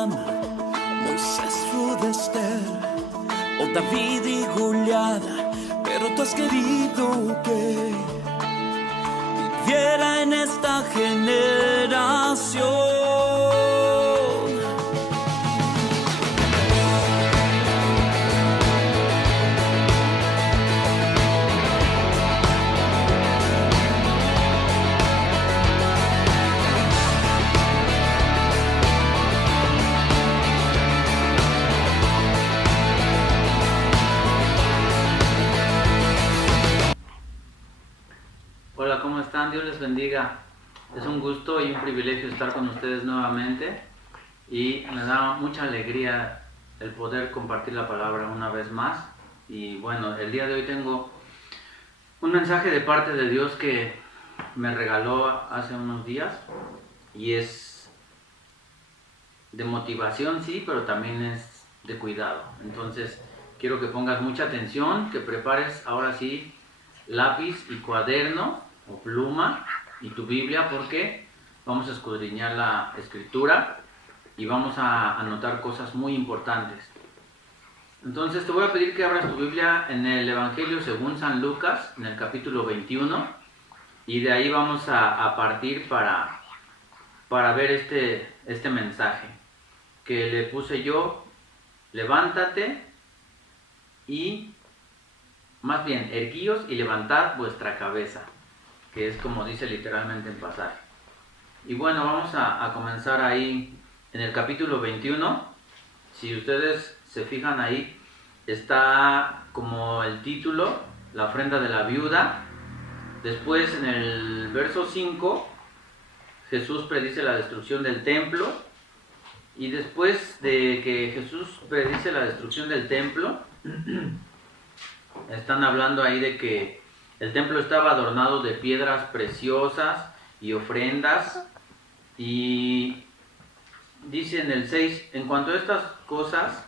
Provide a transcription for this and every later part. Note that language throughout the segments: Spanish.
Abraham, Moisés, Ruth, Esther o David y Goliat, pero tú has querido que viviera en esta generación. Hola, ¿cómo están? Dios les bendiga. Es un gusto y un privilegio estar con ustedes nuevamente y me da mucha alegría el poder compartir la palabra una vez más. Y bueno, el día de hoy tengo un mensaje de parte de Dios que me regaló hace unos días y es de motivación, sí, pero también es de cuidado. Entonces quiero que pongas mucha atención, que prepares ahora sí lápiz y cuaderno o pluma y tu Biblia, porque vamos a escudriñar la escritura y vamos a anotar cosas muy importantes. Entonces te voy a pedir que abras tu Biblia en el Evangelio según San Lucas, en el capítulo 21, y de ahí vamos a partir para ver este mensaje que le puse yo: levántate y más bien, erguíos y levantad vuestra cabeza, que es como dice literalmente el pasaje. Y bueno, vamos a comenzar ahí en el capítulo 21. Si ustedes se fijan ahí, está como el título, la ofrenda de la viuda. Después en el verso 5, Jesús predice la destrucción del templo. Y después de que Jesús predice la destrucción del templo, están hablando ahí de que el templo estaba adornado de piedras preciosas y ofrendas. Y dice en el 6, en cuanto a estas cosas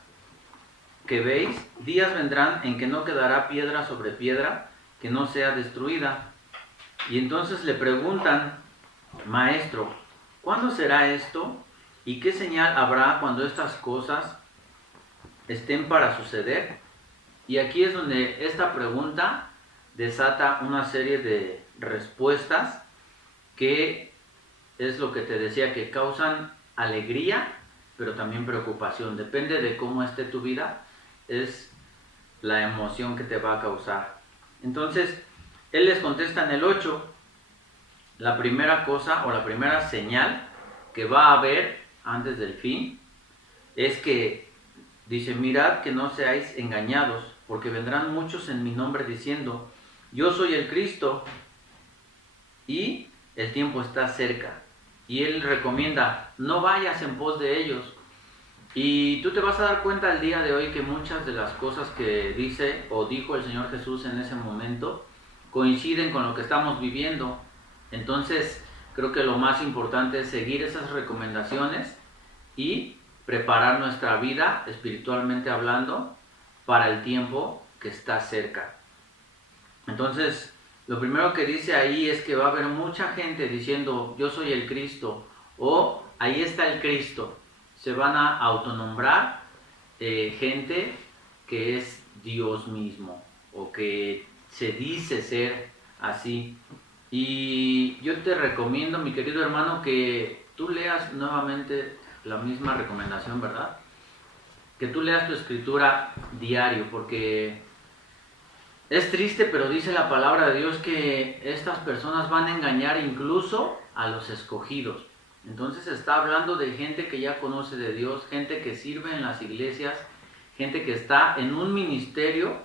que veis, días vendrán en que no quedará piedra sobre piedra que no sea destruida. Y entonces le preguntan: Maestro, ¿cuándo será esto? ¿Y qué señal habrá cuando estas cosas estén para suceder? Y aquí es donde esta pregunta desata una serie de respuestas que es lo que te decía, que causan alegría, pero también preocupación. Depende de cómo esté tu vida, es la emoción que te va a causar. Entonces, él les contesta en el 8, la primera cosa o la primera señal que va a haber antes del fin es que dice: mirad que no seáis engañados, porque vendrán muchos en mi nombre diciendo: yo soy el Cristo, y el tiempo está cerca. Y él recomienda: no vayas en pos de ellos. Y tú te vas a dar cuenta el día de hoy que muchas de las cosas que dice o dijo el Señor Jesús en ese momento coinciden con lo que estamos viviendo. Entonces creo que lo más importante es seguir esas recomendaciones y preparar nuestra vida espiritualmente hablando para el tiempo que está cerca. Entonces, lo primero que dice ahí es que va a haber mucha gente diciendo: yo soy el Cristo, o ahí está el Cristo. Se van a autonombrar gente que es Dios mismo, o que se dice ser así. Y yo te recomiendo, mi querido hermano, que tú leas nuevamente la misma recomendación, ¿verdad? Que tú leas tu escritura diario, porque es triste, pero dice la palabra de Dios que estas personas van a engañar incluso a los escogidos. Entonces está hablando de gente que ya conoce de Dios, gente que sirve en las iglesias, gente que está en un ministerio,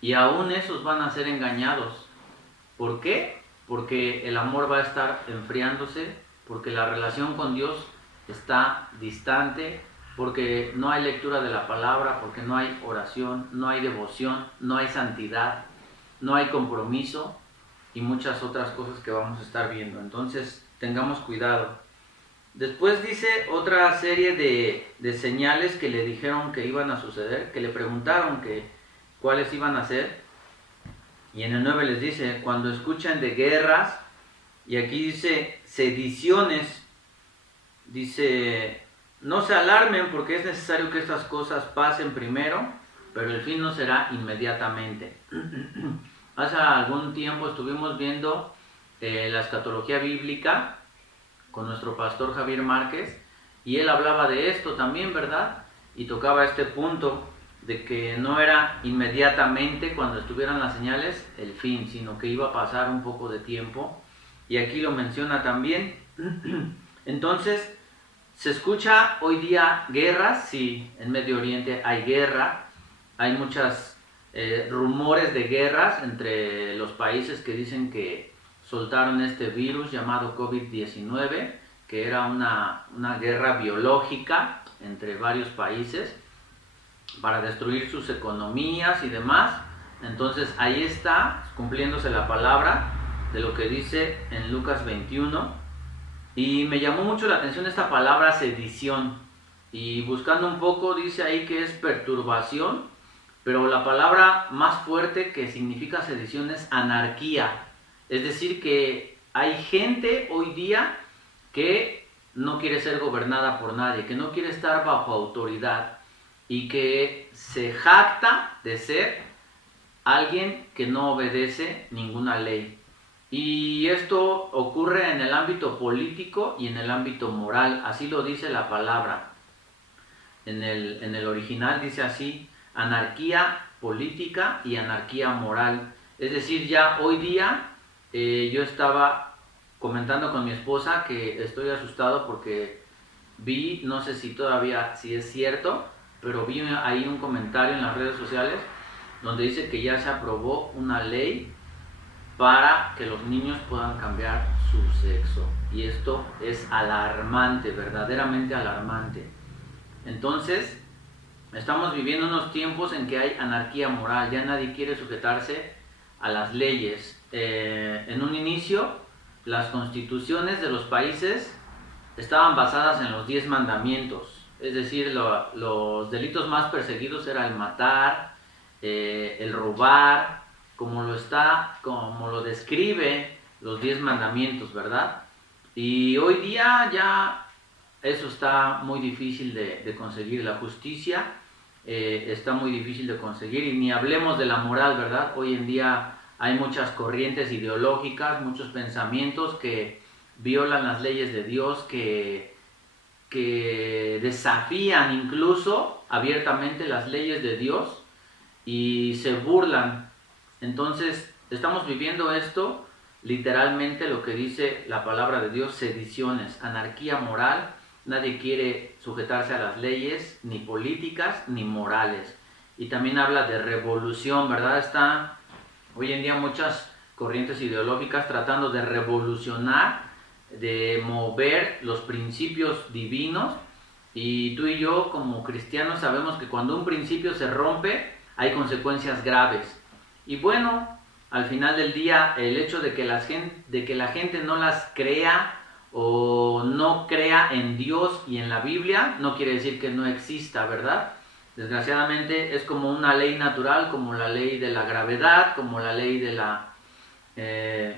y aún esos van a ser engañados. ¿Por qué? Porque el amor va a estar enfriándose, porque la relación con Dios está distante, porque no hay lectura de la palabra, porque no hay oración, no hay devoción, no hay santidad, no hay compromiso y muchas otras cosas que vamos a estar viendo. Entonces tengamos cuidado. Después dice otra serie de señales que le dijeron que iban a suceder, que le preguntaron que cuáles iban a ser. Y en el 9 les dice: cuando escuchan de guerras, y aquí dice sediciones, dice no se alarmen porque es necesario que estas cosas pasen primero, pero el fin no será inmediatamente. Hace algún tiempo estuvimos viendo la escatología bíblica con nuestro pastor Javier Márquez, y él hablaba de esto también, ¿verdad? Y tocaba este punto de que no era inmediatamente cuando estuvieran las señales el fin, sino que iba a pasar un poco de tiempo, y aquí lo menciona también. Entonces, se escucha hoy día guerras, sí, en Medio Oriente hay guerra, hay muchos rumores de guerras entre los países que dicen que soltaron este virus llamado COVID-19, que era una guerra biológica entre varios países para destruir sus economías y demás. Entonces ahí está cumpliéndose la palabra de lo que dice en Lucas 21. Y me llamó mucho la atención esta palabra sedición, y buscando un poco dice ahí que es perturbación, pero la palabra más fuerte que significa sedición es anarquía. Es decir, que hay gente hoy día que no quiere ser gobernada por nadie, que no quiere estar bajo autoridad, y que se jacta de ser alguien que no obedece ninguna ley. Y esto ocurre en el ámbito político y en el ámbito moral, así lo dice la palabra. En el original dice así: anarquía política y anarquía moral. Es decir, ya hoy día yo estaba comentando con mi esposa que estoy asustado porque vi, no sé si todavía si es cierto, pero vi ahí un comentario en las redes sociales donde dice que ya se aprobó una ley para que los niños puedan cambiar su sexo. Y esto es alarmante, verdaderamente alarmante. Entonces, estamos viviendo unos tiempos en que hay anarquía moral, ya nadie quiere sujetarse a las leyes. En un inicio, las constituciones de los países estaban basadas en los 10 mandamientos, es decir, los delitos más perseguidos era el matar, el robar, como lo describe los 10 mandamientos, ¿verdad? Y hoy día ya eso está muy difícil de conseguir. La justicia está muy difícil de conseguir, y ni hablemos de la moral, ¿verdad? Hoy en día hay muchas corrientes ideológicas, muchos pensamientos que violan las leyes de Dios, que desafían incluso abiertamente las leyes de Dios y se burlan. Entonces estamos viviendo esto, literalmente lo que dice la palabra de Dios: sediciones, anarquía moral. Nadie quiere sujetarse a las leyes, ni políticas, ni morales. Y también habla de revolución, ¿verdad? Está hoy en día muchas corrientes ideológicas tratando de revolucionar, de mover los principios divinos. Y tú y yo como cristianos sabemos que cuando un principio se rompe hay consecuencias graves. Y bueno, al final del día, el hecho de que la gente no las crea o no crea en Dios y en la Biblia no quiere decir que no exista, ¿verdad? Desgraciadamente es como una ley natural, como la ley de la gravedad, como la ley de la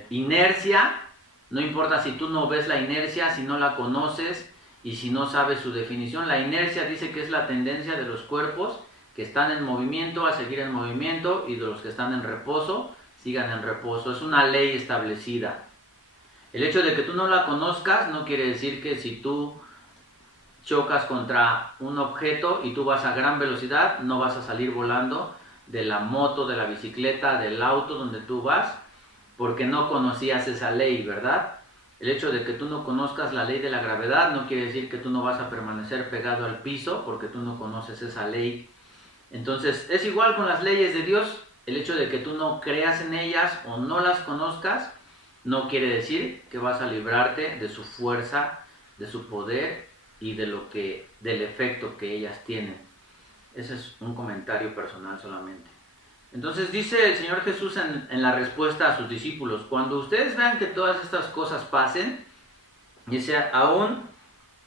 inercia. No importa si tú no ves la inercia, si no la conoces y si no sabes su definición. La inercia dice que es la tendencia de los cuerpos que están en movimiento a seguir en movimiento, y de los que están en reposo sigan en reposo. Es una ley establecida. El hecho de que tú no la conozcas no quiere decir que si tú chocas contra un objeto y tú vas a gran velocidad, no vas a salir volando de la moto, de la bicicleta, del auto donde tú vas, porque no conocías esa ley, ¿verdad? El hecho de que tú no conozcas la ley de la gravedad no quiere decir que tú no vas a permanecer pegado al piso, porque tú no conoces esa ley. Entonces, es igual con las leyes de Dios. El hecho de que tú no creas en ellas o no las conozcas no quiere decir que vas a librarte de su fuerza, de su poder y del efecto que ellas tienen. Ese es un comentario personal solamente. Entonces dice el Señor Jesús en la respuesta a sus discípulos: cuando ustedes vean que todas estas cosas pasen, dice, aún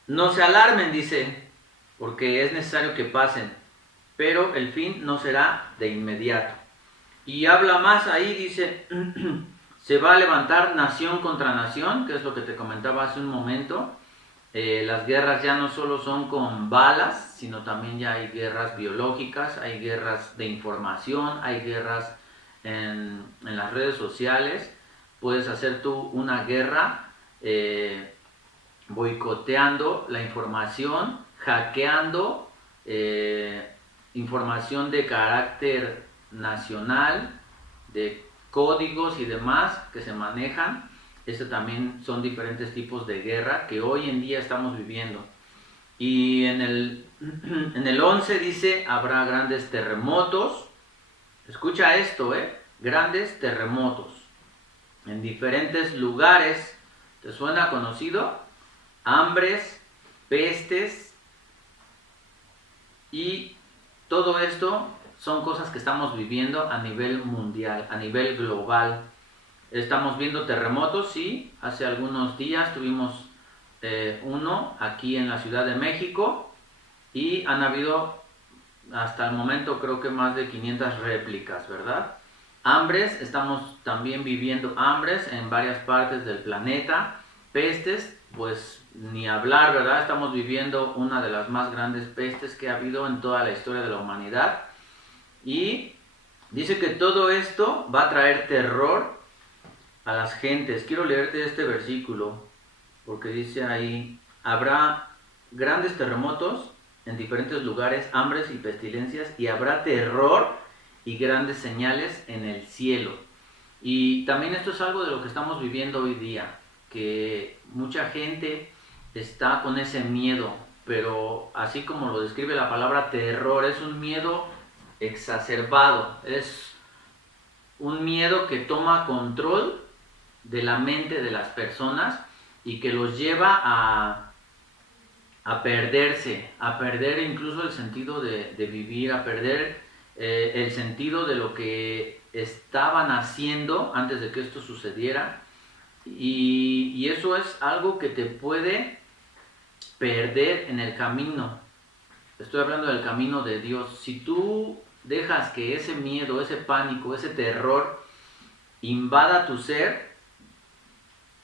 no se alarmen, dice, porque es necesario que pasen, pero el fin no será de inmediato. Y habla más ahí, dice, se va a levantar nación contra nación, que es lo que te comentaba hace un momento, Las guerras ya no solo son con balas, sino también ya hay guerras biológicas, hay guerras de información, hay guerras en las redes sociales. Puedes hacer tú una guerra boicoteando la información, hackeando información de carácter nacional, de códigos y demás que se manejan. Estos también son diferentes tipos de guerra que hoy en día estamos viviendo. Y en el 11 dice, habrá grandes terremotos. Escucha esto, grandes terremotos en diferentes lugares. ¿Te suena conocido? Hambres, pestes, y todo esto son cosas que estamos viviendo a nivel mundial, a nivel global. Estamos viendo terremotos, sí. Hace algunos días tuvimos uno aquí en la Ciudad de México, y han habido hasta el momento creo que más de 500 réplicas, ¿verdad? Hambres, estamos también viviendo hambres en varias partes del planeta. Pestes, pues ni hablar, ¿verdad? Estamos viviendo una de las más grandes pestes que ha habido en toda la historia de la humanidad. Y dice que todo esto va a traer terror a las gentes. Quiero leerte este versículo, porque dice ahí, habrá grandes terremotos en diferentes lugares, hambres y pestilencias, y habrá terror y grandes señales en el cielo. Y también esto es algo de lo que estamos viviendo hoy día, que mucha gente está con ese miedo, pero así como lo describe la palabra terror, es un miedo exacerbado, es un miedo que toma control de la mente de las personas y que los lleva a perderse, a perder incluso el sentido de vivir, a perder el sentido de lo que estaban haciendo antes de que esto sucediera. Y eso es algo que te puede perder en el camino. Estoy hablando del camino de Dios. Si tú dejas que ese miedo, ese pánico, ese terror invada tu ser,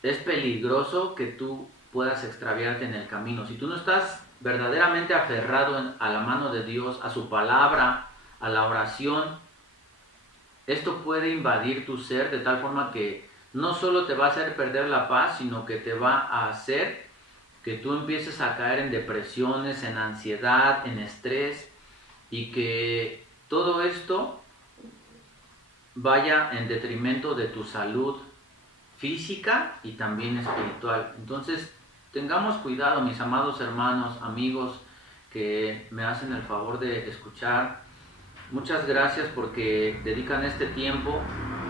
es peligroso que tú puedas extraviarte en el camino. Si tú no estás verdaderamente aferrado a la mano de Dios, a su palabra, a la oración, esto puede invadir tu ser de tal forma que no solo te va a hacer perder la paz, sino que te va a hacer que tú empieces a caer en depresiones, en ansiedad, en estrés, y que todo esto vaya en detrimento de tu salud física y también espiritual. Entonces, tengamos cuidado, mis amados hermanos, amigos que me hacen el favor de escuchar. Muchas gracias porque dedican este tiempo,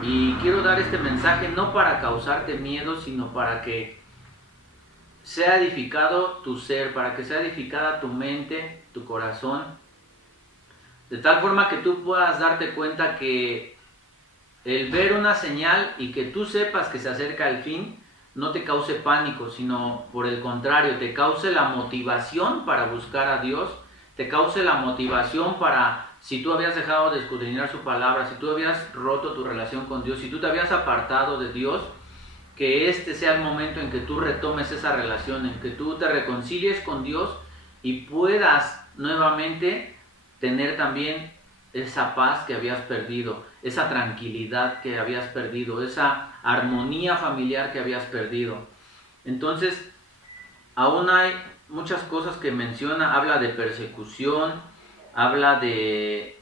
y quiero dar este mensaje no para causarte miedo, sino para que sea edificado tu ser, para que sea edificada tu mente, tu corazón, de tal forma que tú puedas darte cuenta que el ver una señal y que tú sepas que se acerca el fin no te cause pánico, sino por el contrario, te cause la motivación para buscar a Dios, te cause la motivación para, si tú habías dejado de escudriñar su palabra, si tú habías roto tu relación con Dios, si tú te habías apartado de Dios, que este sea el momento en que tú retomes esa relación, en que tú te reconcilies con Dios y puedas nuevamente tener también esa paz que habías perdido, esa tranquilidad que habías perdido, esa armonía familiar que habías perdido. Entonces, aún hay muchas cosas que menciona, habla de persecución, habla de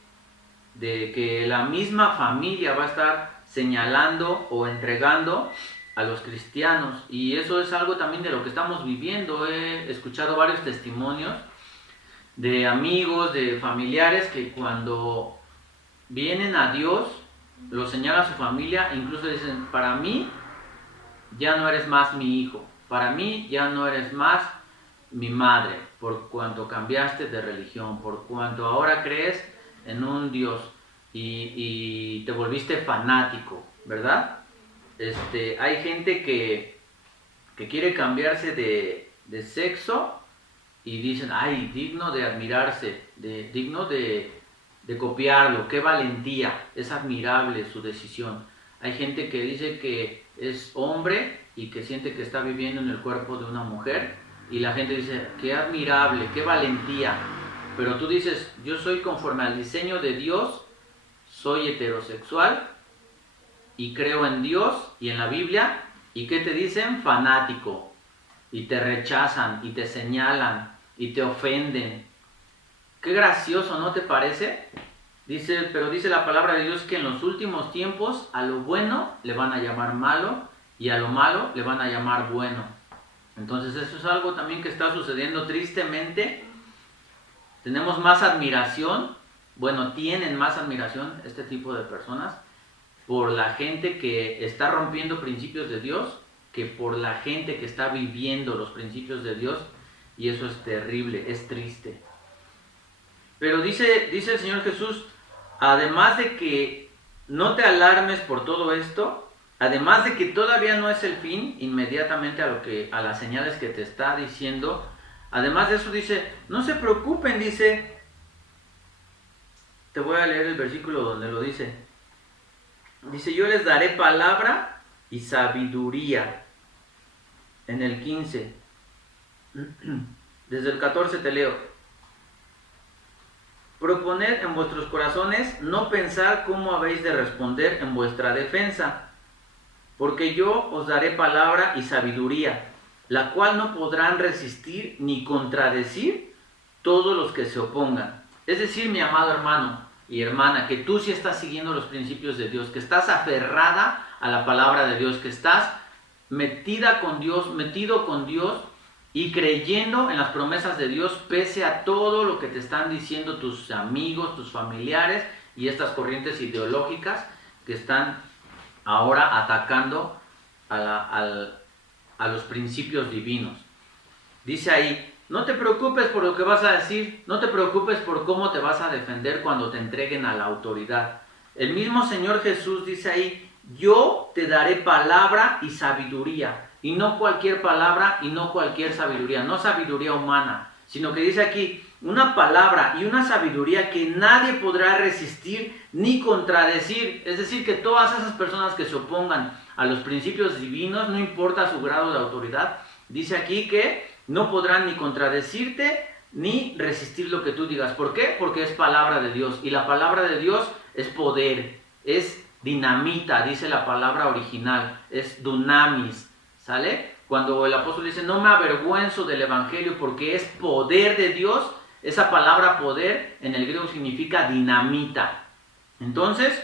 que la misma familia va a estar señalando o entregando a los cristianos, y eso es algo también de lo que estamos viviendo. He escuchado varios testimonios de amigos, de familiares que cuando vienen a Dios, lo señala a su familia, incluso dicen, para mí ya no eres más mi hijo, para mí ya no eres más mi madre, por cuanto cambiaste de religión, por cuanto ahora crees en un Dios y te volviste fanático, ¿verdad? Hay gente que quiere cambiarse de sexo y dicen, ay, digno de admirarse, digno de copiarlo, qué valentía, es admirable su decisión. Hay gente que dice que es hombre y que siente que está viviendo en el cuerpo de una mujer y la gente dice, qué admirable, qué valentía. Pero tú dices, yo soy conforme al diseño de Dios, soy heterosexual y creo en Dios y en la Biblia. ¿Y qué te dicen? Fanático. Y te rechazan y te señalan y te ofenden. Qué gracioso, ¿no te parece? Pero dice la palabra de Dios que en los últimos tiempos a lo bueno le van a llamar malo y a lo malo le van a llamar bueno. Entonces eso es algo también que está sucediendo tristemente. Tenemos más admiración, tienen más admiración este tipo de personas por la gente que está rompiendo principios de Dios que por la gente que está viviendo los principios de Dios, y eso es terrible, es triste. Pero dice el Señor Jesús, además de que no te alarmes por todo esto, además de que todavía no es el fin, inmediatamente a las señales que te está diciendo, además de eso dice, no se preocupen, dice, te voy a leer el versículo donde lo dice, yo les daré palabra y sabiduría, en el 15, desde el 14 te leo, proponed en vuestros corazones no pensar cómo habéis de responder en vuestra defensa, porque yo os daré palabra y sabiduría, la cual no podrán resistir ni contradecir todos los que se opongan. Es decir, mi amado hermano y hermana, que tú sí estás siguiendo los principios de Dios, que estás aferrada a la palabra de Dios, que estás metido con Dios y creyendo en las promesas de Dios, pese a todo lo que te están diciendo tus amigos, tus familiares y estas corrientes ideológicas que están ahora atacando a los principios divinos. Dice ahí, no te preocupes por lo que vas a decir, no te preocupes por cómo te vas a defender cuando te entreguen a la autoridad. El mismo Señor Jesús dice ahí, yo te daré palabra y sabiduría, y no cualquier palabra y no cualquier sabiduría, no sabiduría humana, sino que dice aquí, una palabra y una sabiduría que nadie podrá resistir ni contradecir. Es decir, que todas esas personas que se opongan a los principios divinos, no importa su grado de autoridad, dice aquí que no podrán ni contradecirte ni resistir lo que tú digas. ¿Por qué? Porque es palabra de Dios, y la palabra de Dios es poder, es dinamita, dice la palabra original, es dunamis, ¿sale? Cuando el apóstol dice, no me avergüenzo del evangelio porque es poder de Dios, esa palabra poder en el griego significa dinamita. Entonces,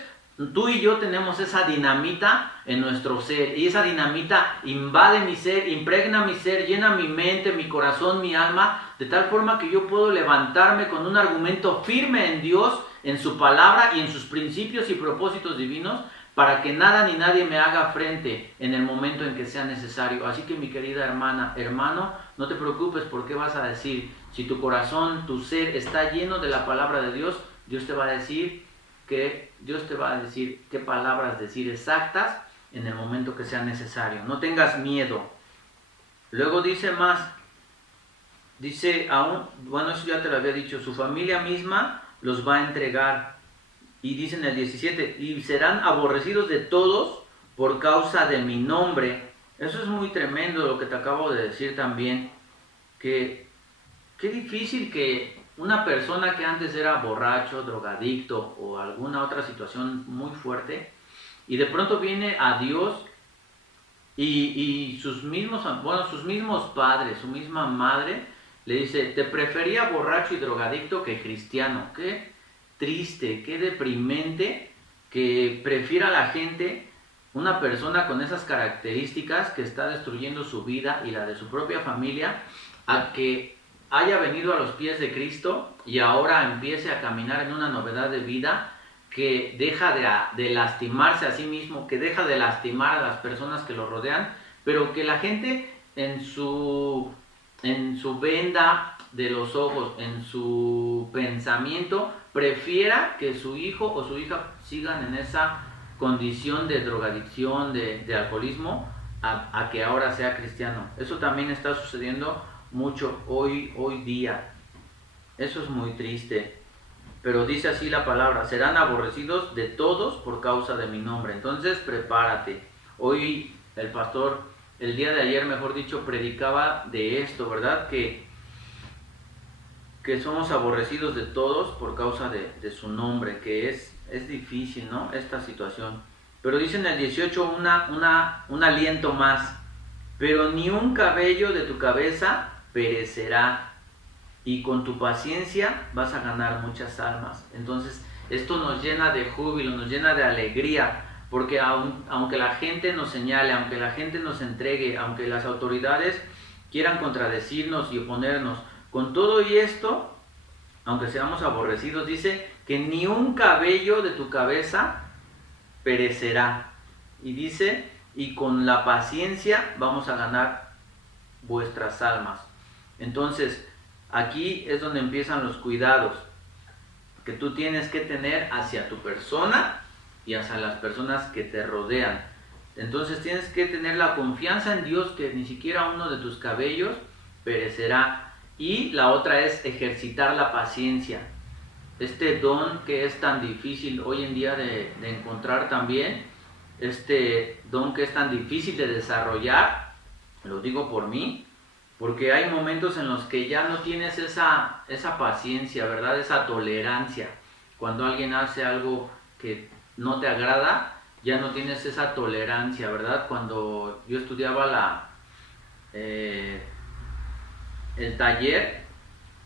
tú y yo tenemos esa dinamita en nuestro ser, y esa dinamita invade mi ser, impregna mi ser, llena mi mente, mi corazón, mi alma, de tal forma que yo puedo levantarme con un argumento firme en Dios, en su palabra y en sus principios y propósitos divinos, para que nada ni nadie me haga frente en el momento en que sea necesario. Así que mi querida hermana, hermano, no te preocupes por qué vas a decir. Si tu corazón, tu ser está lleno de la palabra de Dios, Dios te va a decir qué palabras decir exactas en el momento que sea necesario. No tengas miedo. Luego dice más, dice aún, eso ya te lo había dicho, su familia misma los va a entregar. Y dice en el 17, y serán aborrecidos de todos por causa de mi nombre. Eso es muy tremendo lo que te acabo de decir también, que qué difícil que una persona que antes era borracho, drogadicto o alguna otra situación muy fuerte, y de pronto viene a Dios y sus mismos padres, su misma madre, le dice, te prefería borracho y drogadicto que cristiano. Qué triste, qué deprimente que prefiera la gente una persona con esas características que está destruyendo su vida y la de su propia familia, a que haya venido a los pies de Cristo y ahora empiece a caminar en una novedad de vida, que deja de lastimarse a sí mismo, que deja de lastimar a las personas que lo rodean, pero que la gente en su venda de los ojos, en su pensamiento, prefiera que su hijo o su hija sigan en esa condición de drogadicción, de alcoholismo, a que ahora sea cristiano. Eso también está sucediendo mucho hoy día. Eso es muy triste. Pero dice así la palabra, serán aborrecidos de todos por causa de mi nombre. Entonces prepárate. Hoy el pastor el día de ayer, mejor dicho, predicaba de esto, ¿verdad? Que somos aborrecidos de todos por causa de su nombre, que es difícil, ¿no? Esta situación. Pero dice en el 18 un aliento más. Pero ni un cabello de tu cabeza perecerá, y con tu paciencia vas a ganar muchas almas. Entonces, esto nos llena de júbilo, nos llena de alegría, porque aunque la gente nos señale, aunque la gente nos entregue, aunque las autoridades quieran contradecirnos y oponernos, con todo y esto, aunque seamos aborrecidos, dice que ni un cabello de tu cabeza perecerá. Y dice, y con la paciencia vamos a ganar vuestras almas. Entonces, aquí es donde empiezan los cuidados que tú tienes que tener hacia tu persona y hacia las personas que te rodean. Entonces tienes que tener la confianza en Dios, que ni siquiera uno de tus cabellos perecerá. Y la otra es ejercitar la paciencia. Este don que es tan difícil hoy en día de encontrar también, este don que es tan difícil de desarrollar, lo digo por mí, porque hay momentos en los que ya no tienes esa paciencia, ¿verdad? Esa tolerancia. Cuando alguien hace algo que no te agrada, ya no tienes esa tolerancia, ¿verdad? Cuando yo estudiaba el taller,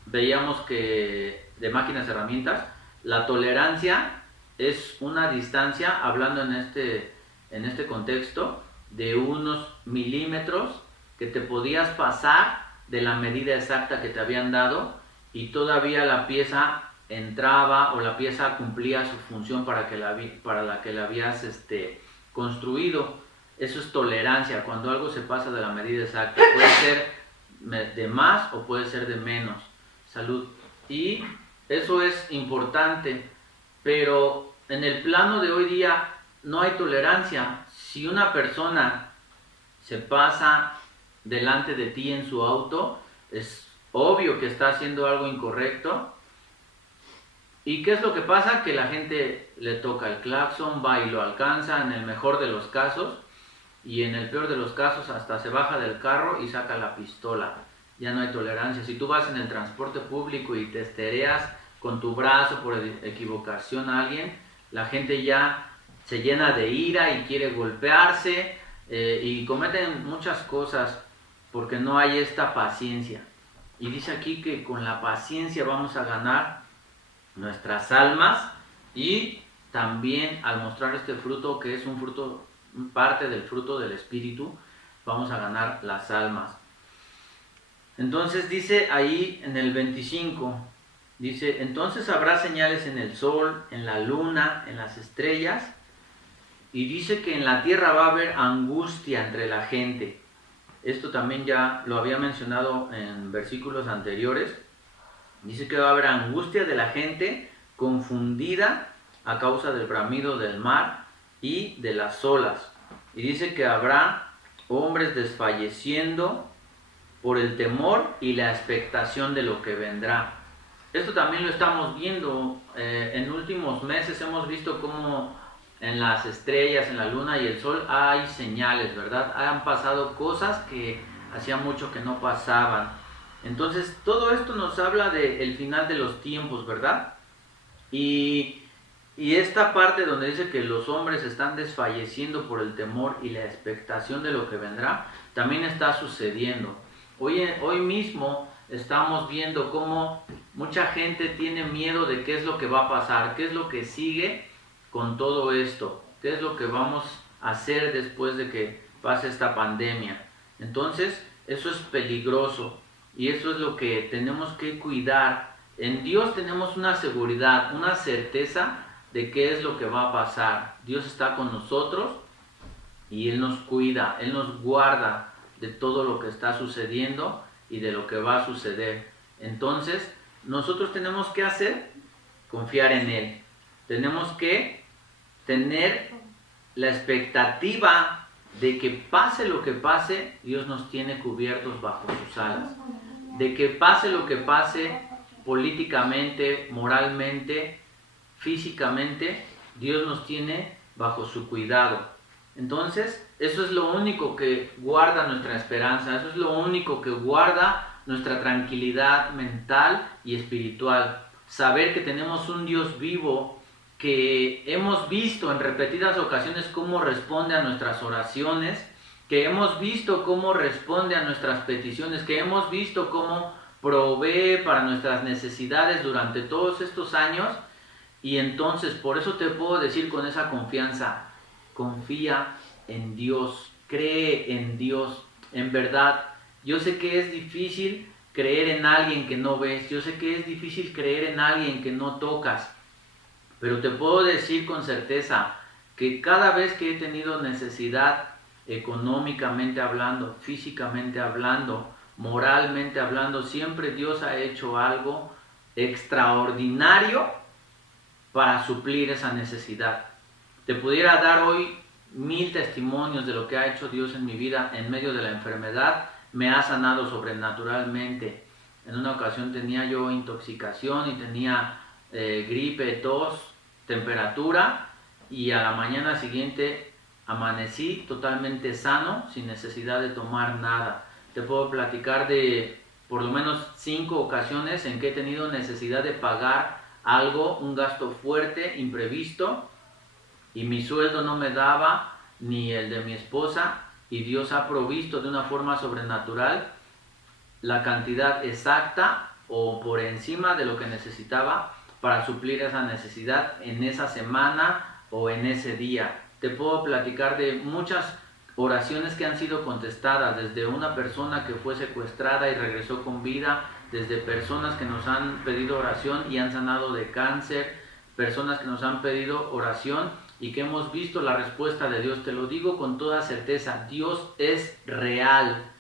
veíamos que de máquinas herramientas, la tolerancia es una distancia, hablando en este contexto, de unos milímetros que te podías pasar de la medida exacta que te habían dado, y todavía la pieza entraba o la pieza cumplía su función para la que la habías construido. Eso es tolerancia, cuando algo se pasa de la medida exacta. Puede ser de más o puede ser de menos. Salud. Y eso es importante, pero en el plano de hoy día no hay tolerancia. Si una persona se pasa delante de ti en su auto, es obvio que está haciendo algo incorrecto. ¿Y qué es lo que pasa? Que la gente le toca el claxon, va y lo alcanza en el mejor de los casos, y en el peor de los casos hasta se baja del carro y saca la pistola. Ya no hay tolerancia. Si tú vas en el transporte público y te estereas con tu brazo por equivocación a alguien, la gente ya se llena de ira y quiere golpearse, y cometen muchas cosas porque no hay esta paciencia. Y dice aquí que con la paciencia vamos a ganar nuestras almas, y también al mostrar este fruto, que es un fruto, parte del fruto del Espíritu, vamos a ganar las almas. Entonces dice ahí en el 25, dice, entonces habrá señales en el sol, en la luna, en las estrellas, y dice que en la tierra va a haber angustia entre la gente. Esto también ya lo había mencionado en versículos anteriores. Dice que va a haber angustia de la gente confundida a causa del bramido del mar y de las olas. Y dice que habrá hombres desfalleciendo por el temor y la expectación de lo que vendrá. Esto también lo estamos viendo. En últimos meses hemos visto cómo en las estrellas, en la luna y el sol hay señales, ¿verdad? Han pasado cosas que hacía mucho que no pasaban. Entonces, todo esto nos habla del final de los tiempos, ¿verdad? Y esta parte donde dice que los hombres están desfalleciendo por el temor y la expectación de lo que vendrá, también está sucediendo. Hoy mismo estamos viendo cómo mucha gente tiene miedo de qué es lo que va a pasar, qué es lo que sigue con todo esto, qué es lo que vamos a hacer después de que pase esta pandemia. Entonces, eso es peligroso. Y eso es lo que tenemos que cuidar. En Dios tenemos una seguridad, una certeza de qué es lo que va a pasar. Dios está con nosotros y Él nos cuida, Él nos guarda de todo lo que está sucediendo y de lo que va a suceder. Entonces, nosotros tenemos que hacer, confiar en Él. Tenemos que tener la expectativa de que pase lo que pase, Dios nos tiene cubiertos bajo sus alas. De que pase lo que pase, políticamente, moralmente, físicamente, Dios nos tiene bajo su cuidado. Entonces, eso es lo único que guarda nuestra esperanza, eso es lo único que guarda nuestra tranquilidad mental y espiritual. Saber que tenemos un Dios vivo, que hemos visto en repetidas ocasiones cómo responde a nuestras oraciones, que hemos visto cómo responde a nuestras peticiones, que hemos visto cómo provee para nuestras necesidades durante todos estos años. Y entonces, por eso te puedo decir con esa confianza, confía en Dios, cree en Dios. En verdad, yo sé que es difícil creer en alguien que no ves, yo sé que es difícil creer en alguien que no tocas, pero te puedo decir con certeza que cada vez que he tenido necesidad, económicamente hablando, físicamente hablando, moralmente hablando, siempre Dios ha hecho algo extraordinario para suplir esa necesidad. Te pudiera dar hoy 1000 testimonios de lo que ha hecho Dios en mi vida en medio de la enfermedad. Me ha sanado sobrenaturalmente. En una ocasión tenía yo intoxicación y tenía gripe, tos, temperatura, y a la mañana siguiente amanecí totalmente sano, sin necesidad de tomar nada. Te puedo platicar de por lo menos 5 ocasiones en que he tenido necesidad de pagar algo, un gasto fuerte, imprevisto, y mi sueldo no me daba, ni el de mi esposa, y Dios ha provisto de una forma sobrenatural la cantidad exacta o por encima de lo que necesitaba para suplir esa necesidad en esa semana o en ese día. Te puedo platicar de muchas oraciones que han sido contestadas, desde una persona que fue secuestrada y regresó con vida, desde personas que nos han pedido oración y han sanado de cáncer, personas que nos han pedido oración y que hemos visto la respuesta de Dios. Te lo digo con toda certeza, Dios es real,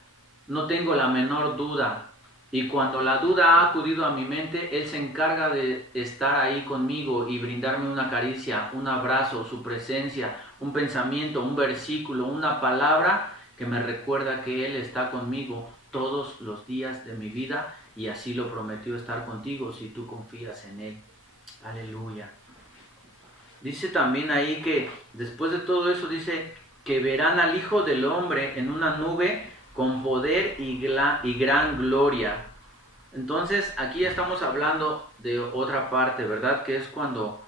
no tengo la menor duda. Y cuando la duda ha acudido a mi mente, Él se encarga de estar ahí conmigo y brindarme una caricia, un abrazo, su presencia, un pensamiento, un versículo, una palabra que me recuerda que Él está conmigo todos los días de mi vida, y así lo prometió estar contigo si tú confías en Él. Aleluya. Dice también ahí que después de todo eso dice que verán al Hijo del Hombre en una nube con poder y gran gloria. Entonces aquí ya estamos hablando de otra parte, ¿verdad? Que es cuando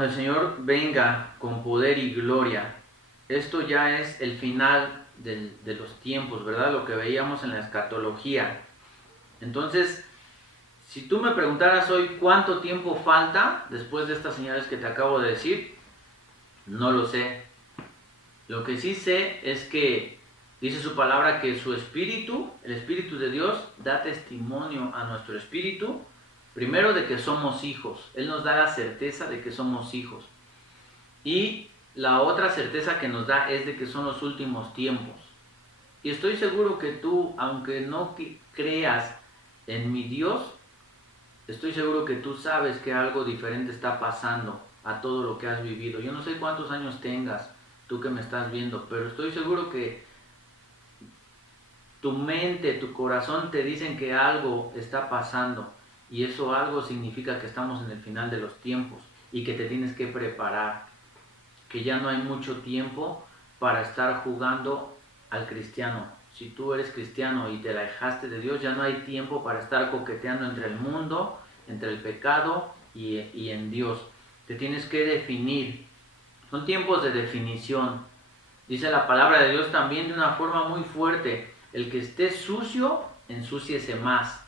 el Señor venga con poder y gloria. Esto ya es el final de los tiempos, ¿verdad? Lo que veíamos en la escatología. Entonces, si tú me preguntaras hoy cuánto tiempo falta después de estas señales que te acabo de decir, no lo sé. Lo que sí sé es que dice su palabra que su Espíritu, el Espíritu de Dios, da testimonio a nuestro espíritu, primero de que somos hijos. Él nos da la certeza de que somos hijos. Y la otra certeza que nos da es de que son los últimos tiempos. Y estoy seguro que tú, aunque no creas en mi Dios, estoy seguro que tú sabes que algo diferente está pasando a todo lo que has vivido. Yo no sé cuántos años tengas, tú que me estás viendo, pero estoy seguro que tu mente, tu corazón te dicen que algo está pasando, y eso algo significa que estamos en el final de los tiempos y que te tienes que preparar, que ya no hay mucho tiempo para estar jugando al cristiano. Si tú eres cristiano y te alejaste de Dios, ya no hay tiempo para estar coqueteando entre el mundo, entre el pecado y en Dios. Te tienes que definir. Son tiempos de definición. Dice la palabra de Dios también de una forma muy fuerte: el que esté sucio, ensúciese más,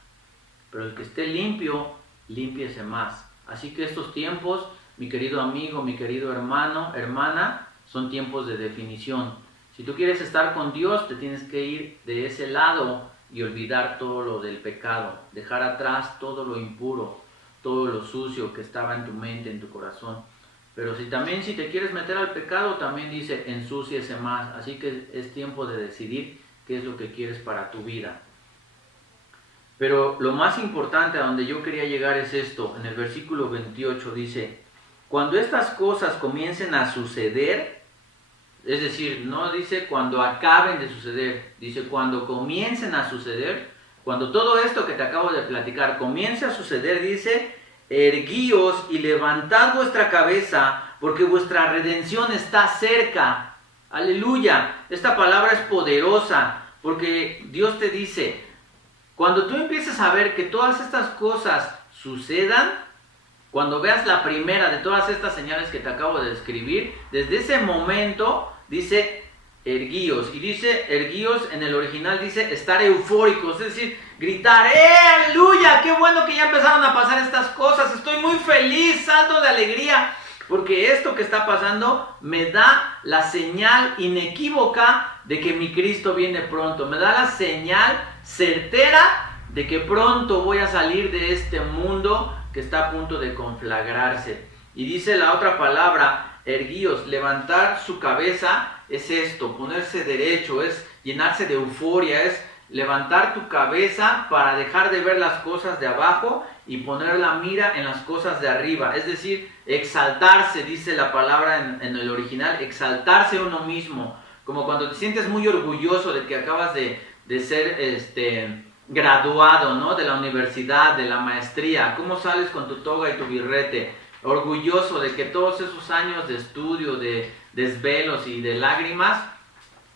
pero el que esté limpio, límpiese más. Así que estos tiempos, mi querido amigo, mi querido hermano, hermana, son tiempos de definición. Si tú quieres estar con Dios, te tienes que ir de ese lado y olvidar todo lo del pecado, dejar atrás todo lo impuro, todo lo sucio que estaba en tu mente, en tu corazón. Pero si te quieres meter al pecado, también dice ensúciese más. Así que es tiempo de decidir qué es lo que quieres para tu vida. Pero lo más importante a donde yo quería llegar es esto. En el versículo 28 dice: cuando estas cosas comiencen a suceder, es decir, no dice cuando acaben de suceder, dice cuando comiencen a suceder, cuando todo esto que te acabo de platicar comience a suceder, dice: erguíos y levantad vuestra cabeza, porque vuestra redención está cerca. Aleluya. Esta palabra es poderosa porque Dios te dice, cuando tú empieces a ver que todas estas cosas sucedan, cuando veas la primera de todas estas señales que te acabo de describir, desde ese momento dice erguíos. Y dice erguíos, en el original dice estar eufóricos, es decir, gritar, aleluya, qué bueno que ya empezaron a pasar estas cosas, estoy muy feliz, salto de alegría, porque esto que está pasando me da la señal inequívoca de que mi Cristo viene pronto, me da la señal certera de que pronto voy a salir de este mundo que está a punto de conflagrarse. Y dice la otra palabra, erguíos, levantar su cabeza es esto, ponerse derecho, es llenarse de euforia, es levantar tu cabeza para dejar de ver las cosas de abajo y poner la mira en las cosas de arriba, es decir, exaltarse, dice la palabra en el original, exaltarse uno mismo, como cuando te sientes muy orgulloso de que acabas de ser graduado, ¿no? De la universidad, de la maestría, cómo sales con tu toga y tu birrete, orgulloso de que todos esos años de estudio, de desvelos y de lágrimas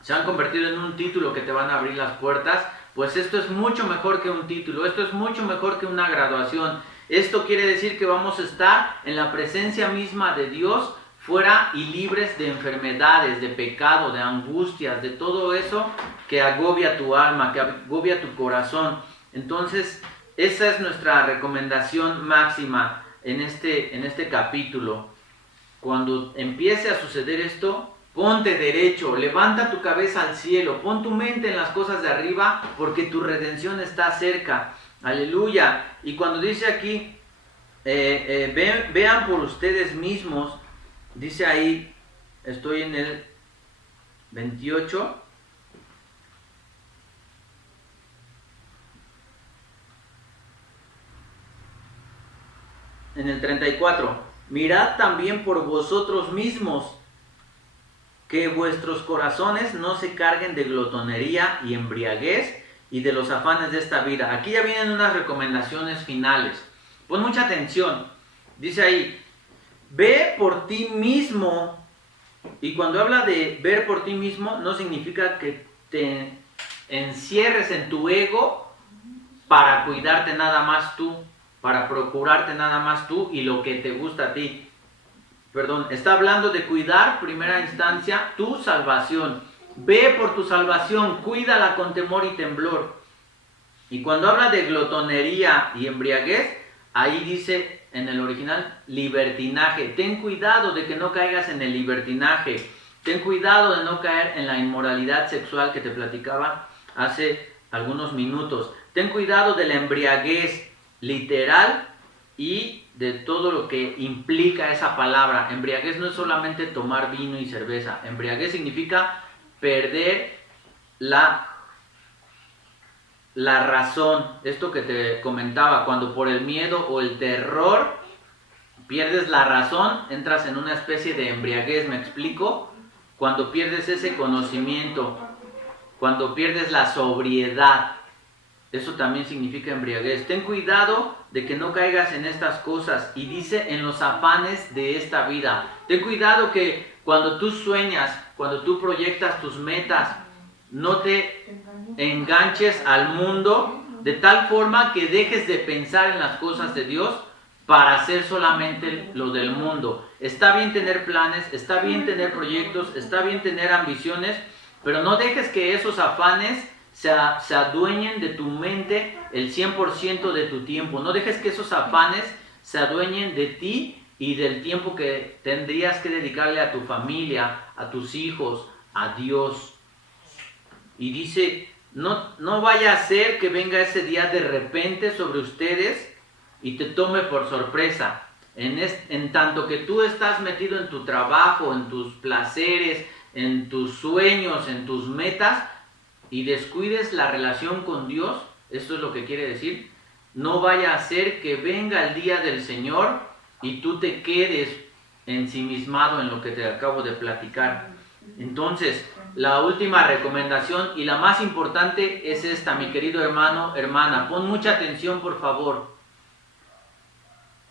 se han convertido en un título que te van a abrir las puertas. Pues esto es mucho mejor que un título, esto es mucho mejor que una graduación. Esto quiere decir que vamos a estar en la presencia misma de Dios, fuera y libres de enfermedades, de pecado, de angustias, de todo eso que agobia tu alma, que agobia tu corazón. Entonces, esa es nuestra recomendación máxima en este capítulo. Cuando empiece a suceder esto, ponte derecho, levanta tu cabeza al cielo, pon tu mente en las cosas de arriba, porque tu redención está cerca. Aleluya. Y cuando dice aquí, vean por ustedes mismos, dice ahí, estoy en el 28, en el 34, mirad también por vosotros mismos, que vuestros corazones no se carguen de glotonería y embriaguez y de los afanes de esta vida. Aquí ya vienen unas recomendaciones finales. Pon mucha atención. Dice ahí, ve por ti mismo. Y cuando habla de ver por ti mismo, no significa que te encierres en tu ego para cuidarte nada más tú, para procurarte nada más tú y lo que te gusta a ti. Perdón, está hablando de cuidar, primera instancia, tu salvación. Ve por tu salvación, cuídala con temor y temblor. Y cuando habla de glotonería y embriaguez, ahí dice en el original, libertinaje. Ten cuidado de que no caigas en el libertinaje. Ten cuidado de no caer en la inmoralidad sexual que te platicaba hace algunos minutos. Ten cuidado de la embriaguez literal y de todo lo que implica esa palabra. Embriaguez no es solamente tomar vino y cerveza. Embriaguez significa perder la razón. Esto que te comentaba, cuando por el miedo o el terror pierdes la razón, entras en una especie de embriaguez, ¿me explico? Cuando pierdes ese conocimiento, cuando pierdes la sobriedad, eso también significa embriaguez. Ten cuidado de que no caigas en estas cosas. Y dice, en los afanes de esta vida. Ten cuidado que cuando tú sueñas, cuando tú proyectas tus metas, no te enganches al mundo de tal forma que dejes de pensar en las cosas de Dios para hacer solamente lo del mundo. Está bien tener planes, está bien tener proyectos, está bien tener ambiciones, pero no dejes que esos afanes se adueñen de tu mente el 100% de tu tiempo. No dejes que esos afanes se adueñen de ti y del tiempo que tendrías que dedicarle a tu familia, a tus hijos, a Dios. Y dice, no vaya a ser que venga ese día de repente sobre ustedes y te tome por sorpresa. En tanto que tú estás metido en tu trabajo, en tus placeres, en tus sueños, en tus metas, y descuides la relación con Dios, esto es lo que quiere decir, no vaya a ser que venga el día del Señor y tú te quedes ensimismado en lo que te acabo de platicar. Entonces, la última recomendación y la más importante es esta, mi querido hermano, hermana, pon mucha atención por favor.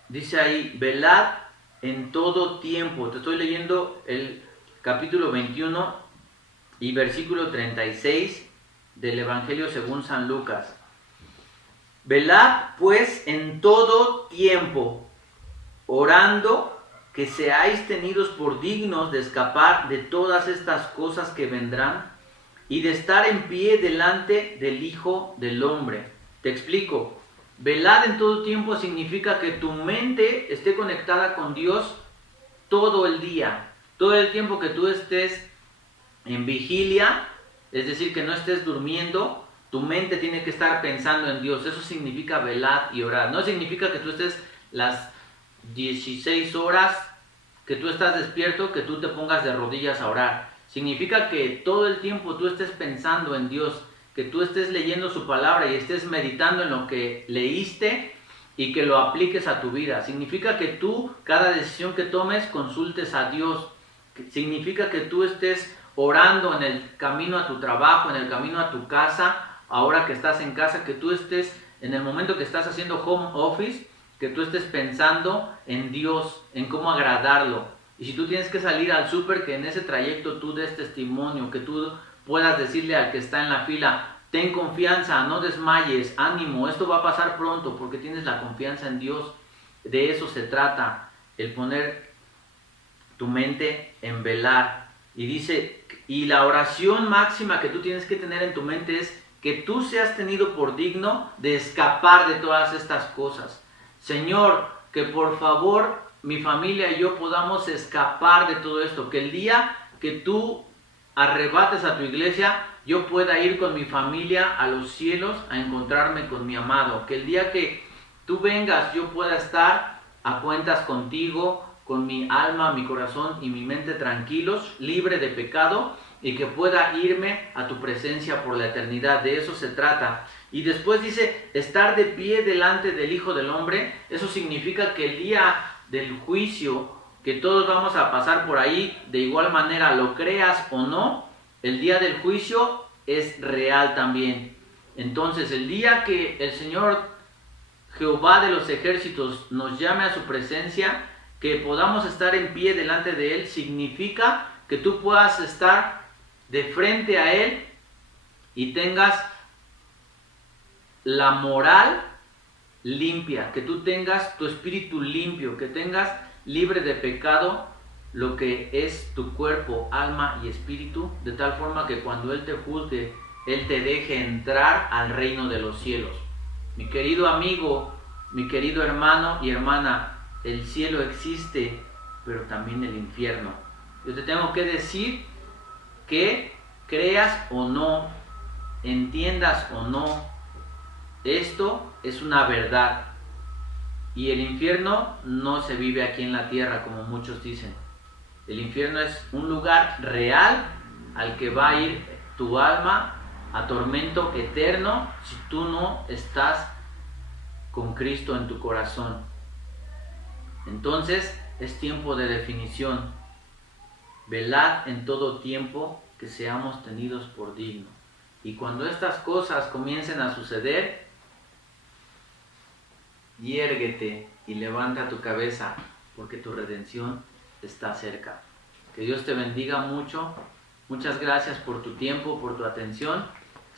Dice ahí, velad en todo tiempo. Te estoy leyendo el capítulo 21 y versículo 36 del Evangelio según San Lucas. Velad pues en todo tiempo, orando que seáis tenidos por dignos de escapar de todas estas cosas que vendrán y de estar en pie delante del Hijo del Hombre. Te explico. Velad en todo tiempo significa que tu mente esté conectada con Dios todo el día. Todo el tiempo que tú estés en vigilia, es decir, que no estés durmiendo, tu mente tiene que estar pensando en Dios. Eso significa velad y orar. No significa que tú estés las 16 horas que tú estás despierto, que tú te pongas de rodillas a orar. Significa que todo el tiempo tú estés pensando en Dios, que tú estés leyendo su palabra y estés meditando en lo que leíste y que lo apliques a tu vida. Significa que tú, cada decisión que tomes, consultes a Dios. Significa que tú estés orando en el camino a tu trabajo, en el camino a tu casa, ahora que estás en casa, que tú estés, en el momento que estás haciendo home office, que tú estés pensando en Dios, en cómo agradarlo. Y si tú tienes que salir al súper, que en ese trayecto tú des testimonio, que tú puedas decirle al que está en la fila, ten confianza, no desmayes, ánimo, esto va a pasar pronto, porque tienes la confianza en Dios. De eso se trata, el poner tu mente en velar. Y dice, y la oración máxima que tú tienes que tener en tu mente es que tú seas tenido por digno de escapar de todas estas cosas. Señor, que por favor mi familia y yo podamos escapar de todo esto, que el día que tú arrebates a tu iglesia, yo pueda ir con mi familia a los cielos a encontrarme con mi amado, que el día que tú vengas yo pueda estar a cuentas contigo, con mi alma, mi corazón y mi mente tranquilos, libre de pecado, y que pueda irme a tu presencia por la eternidad. De eso se trata. Y después dice, estar de pie delante del Hijo del Hombre. Eso significa que el día del juicio, que todos vamos a pasar por ahí, de igual manera, lo creas o no, el día del juicio es real también. Entonces, el día que el Señor Jehová de los ejércitos nos llame a su presencia, que podamos estar en pie delante de Él, significa que tú puedas estar de frente a Él y tengas la moral limpia, que tú tengas tu espíritu limpio, que tengas libre de pecado lo que es tu cuerpo, alma y espíritu, de tal forma que cuando Él te juzgue, Él te deje entrar al reino de los cielos. Mi querido amigo, mi querido hermano y hermana, el cielo existe, pero también el infierno. Yo te tengo que decir que creas o no, entiendas o no, esto es una verdad. Y el infierno no se vive aquí en la tierra como muchos dicen. El infierno es un lugar real al que va a ir tu alma a tormento eterno si tú no estás con Cristo en tu corazón. Entonces es tiempo de definición. Velad en todo tiempo, que seamos tenidos por dignos. Y cuando estas cosas comiencen a suceder, yérguete y levanta tu cabeza, porque tu redención está cerca. Que Dios te bendiga mucho. Muchas gracias por tu tiempo, por tu atención.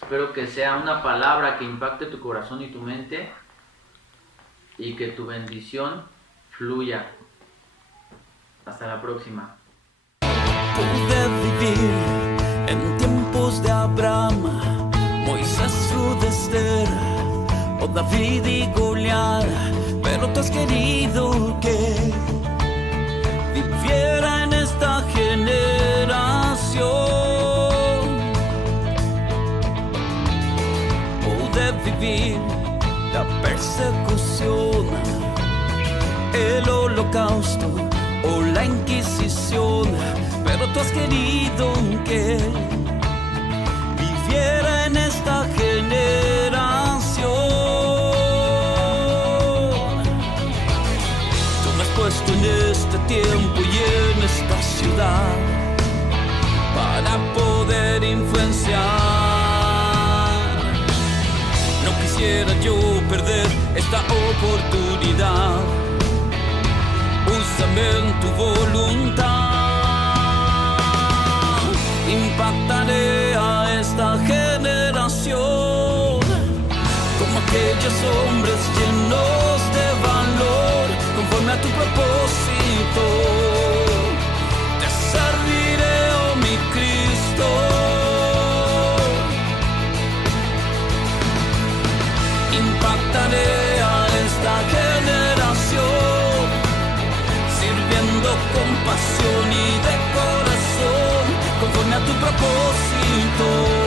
Espero que sea una palabra que impacte tu corazón y tu mente, y que tu bendición fluya. Hasta la próxima. Pude vivir en tiempos de Abraham, Moisés, Ruth, Esther, o David y Goliat, pero tú has querido que viviera en esta generación. Pude vivir la persecución, el holocausto o la Inquisición, pero tú has querido que viviera en esta generación. Tú me has puesto en este tiempo y en esta ciudad para poder influenciar. No quisiera yo perder esta oportunidad. Úsame en tu voluntad, impactaré Impactaré a esta generación, sirviendo con pasión y de corazón, conforme a tu propósito.